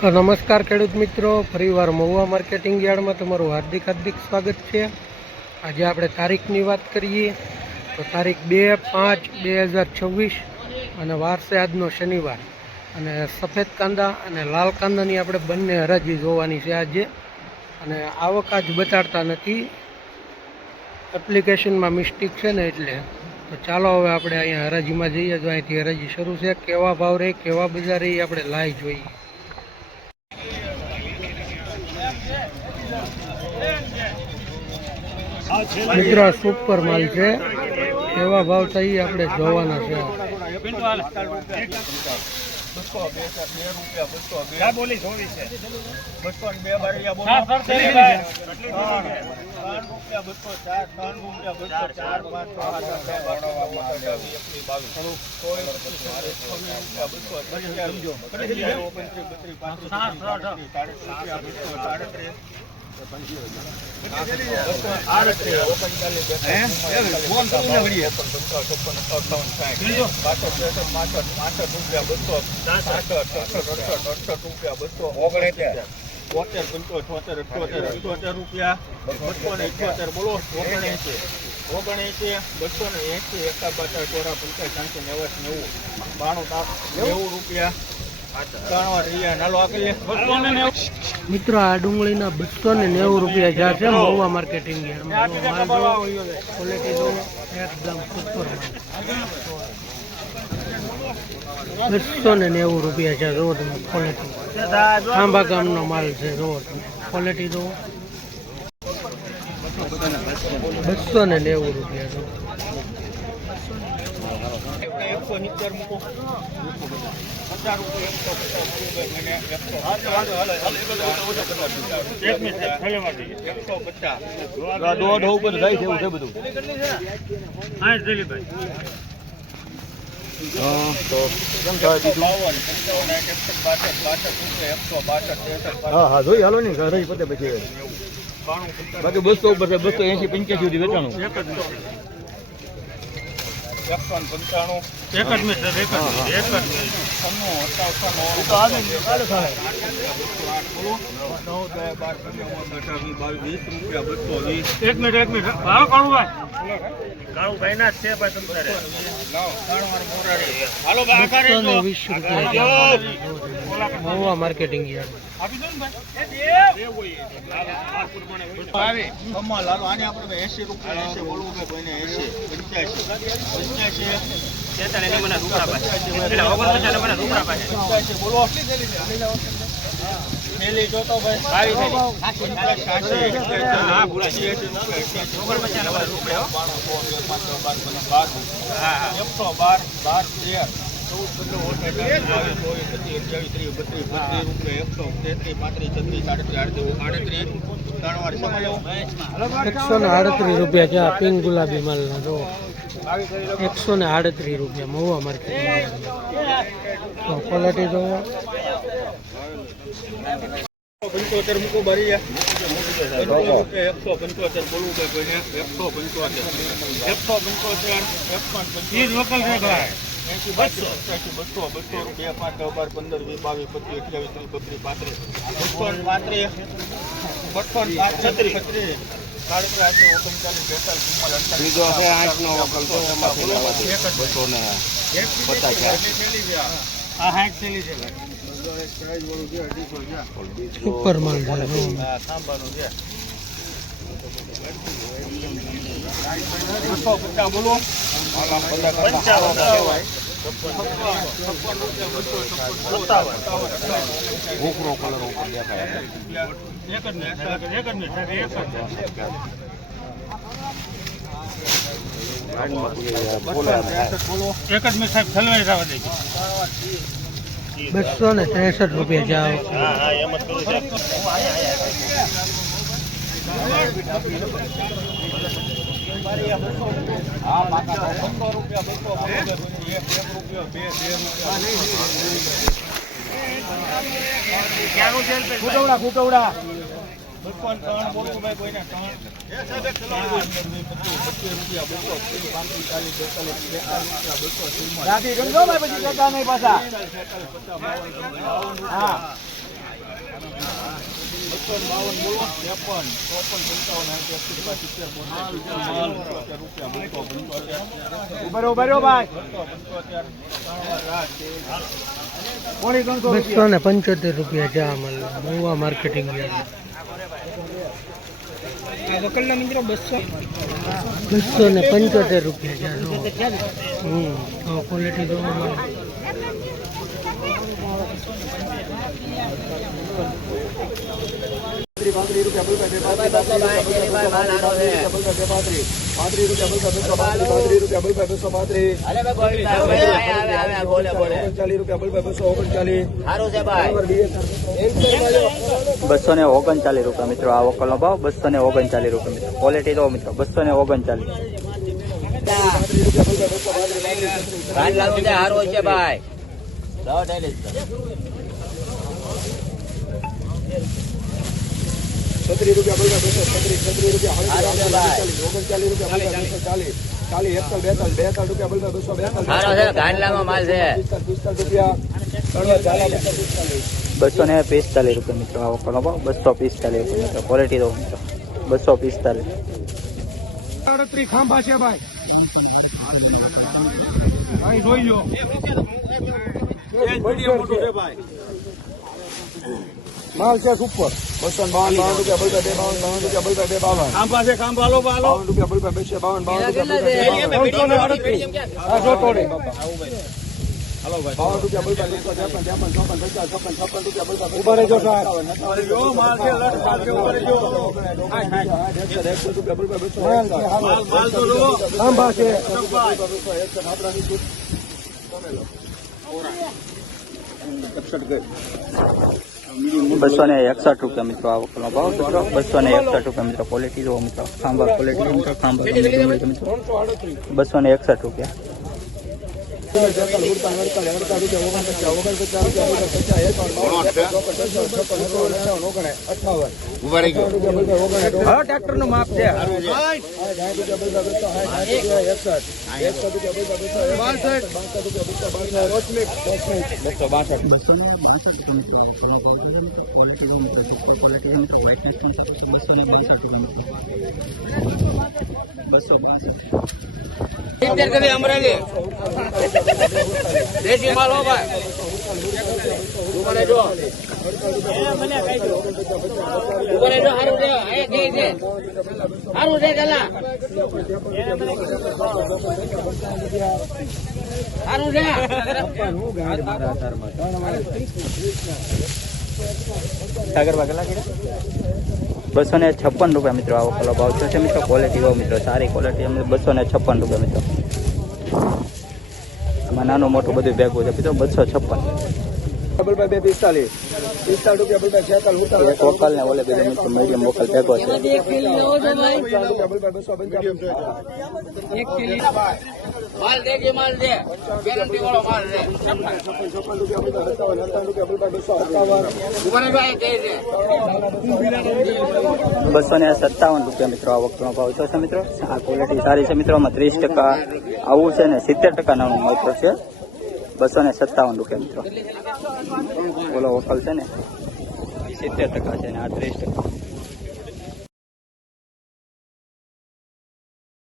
નમસ્કાર ખેડૂત મિત્રો, ફરીવાર મહુવા માર્કેટિંગ યાર્ડમાં તમારું હાર્દિક સ્વાગત છે। આજે આપણે તારીખની વાત કરીએ તો તારીખ 2/5/2026 અને વાર છે આજનો શનિવાર। અને સફેદ કાંદા અને લાલ કાંદાની આપણે બંને હરાજી જોવાની છે આજે। અને આવક આજ બતાડતા નથી, એપ્લિકેશનમાં મિસ્ટેક છે ને એટલે। તો ચાલો હવે આપણે અહીંયા હરાજીમાં જઈએ તો અહીંથી હરાજી શરૂ છે। કેવા ભાવ રહે, કેવા બજાર રહે આપણે લાઈવ જોઈએ। મિત્રો સુપર માલ છે, કેવા ભાવ થઈ આપણે જોવાના છે। મિત્રો આ ડુંગળીના 290 રૂપિયા જ્યાં છે મહુવા માર્કેટિંગ ક્વોલિટી એકદમ સુપર માલ। 290 રૂપિયા છે રોડ ક્વોલિટી, ખાંભા ગામનો માલ છે રોડ ક્વોલિટી તો 290 રૂપિયા છે। હા જોઈ હાલો ને ઘરે પતે પછી બાકી 200 ઉપર છે, 280 85 સુધી વેચાણું। 220 રૂપિયા મહુવા માર્કેટિંગ યાર્ડ। રૂપિયા છે આ પિંક ગુલાબી માલના જો 138 રૂપિયા મહુવા માર્કેટ ક્વોલિટી જો 75 મૂકો ભરી 175 બોલવું કે કોઈને 175 લોકલ છે ભાઈ 200 રૂપિયા 5 10 12 15 સુપર માલ બોલો ભૂખરો કલર ઉપર દેખાય એક જ મિનિટ સાહેબ ઠલવાઈ જવા દે 263 રૂપિયા જાવ। ફૂટવડા ₹275 ચા મળે મહુવા માર્કેટિંગ યાર્ડ. ₹275 ચા. ક્વોલિટી જોવા મળે. ₹239 મિત્રો આ વકલનો ભાવ ₹239 મિત્રો. ક્વોલિટી તો મિત્રો 239. ₹245 મિત્રો આ વકલનો ભાવ ₹245 મિત્રો. ક્વોલિટી તો મિત્રો 245. ખાંભા છે ભાઈ. જોઈ લો. માલ છે ઉપર ₹252 ખાંભા છે. ખાંભા લો ખાંભા છે. ₹261 મિત્રો આ વકલનો ભાવ ₹261 મિત્રો. ક્વોલિટી જો મિત્રો ખાંભા ક્વોલિટી મિત્રો. ખાંભા ₹261. ટ્રેક્ટર નું માપ છે. અમરેલી દેશી માલ હો ભાઈ. મને જો સારું છે. સારું છે ગલા સારું છે. ₹256 મિત્રો આ વકલનો ભાવ છે મિત્રો. ક્વોલિટી હો મિત્રો સારી ક્વોલિટી. ₹256 મિત્રો. આમાં નાનું મોટું બધું ભેગું છે મિત્રો. 256. એક વકલ ને ઓલે બીજો મિત્રો મીડિયમ વકલ ભેગો છે. માલ દેખી માલ દે ગેરંટી વાળો માલ છે. ₹257 મિત્રો આ વકલનો ભાવ છે મિત્રો. આ ક્વોલિટી સારી છે મિત્રો. આમાં 30% આવું છે ને 70% નાનું મોટું છે. ₹257 મિત્રો. ઓલો વકલ છે ને 70% છે ને આ 30%.